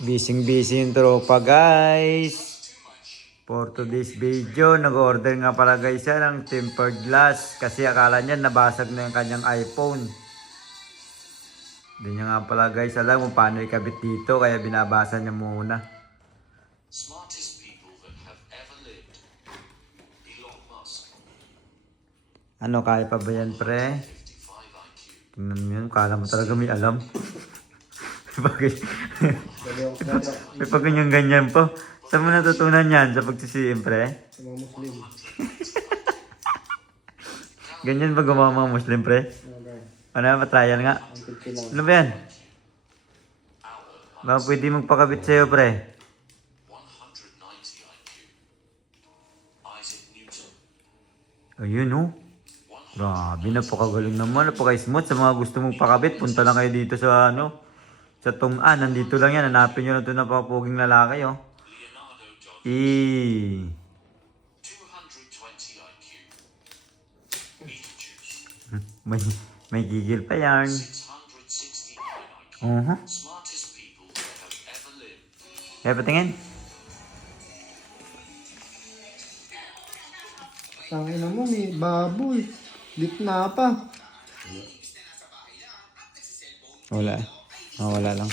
Busy yung tropa guys. For today's video, nag-order nga pala guys siya ng tempered glass. Kasi akala niya nabasag na yung kanyang iPhone. Hindi niya nga pala guys alam kung paano ikabit dito. Kaya binabasa niya muna. Smartest people that have ever lived. Elon Musk. Ano, kaya pa ba yan pre? Tingnan mo yun, kala mo talaga may alam. May pag ganyan-ganyan po. Saan mo natutunan yan? Sa pagsisiim, pre? Sa mga Muslim. Ganyan ba gumawa mga Muslim, pre? Okay. Ano, patrial nga. Ano ba yan? Baka pwede magpakabit sa'yo, pre. Ayun, oh. Grabe, napakagaling naman. Napaka-smooth. Sa mga gusto mong pakabit, punta lang kayo dito sa, ano, sa Tung'an. Nandito lang yan. Hanapin nyo na ito na napakapuging lalaki, oh. May, may gigil pa yan. Kaya patingin. Tangina mo, may baboy. Gitna pa. Wala. Wala lang.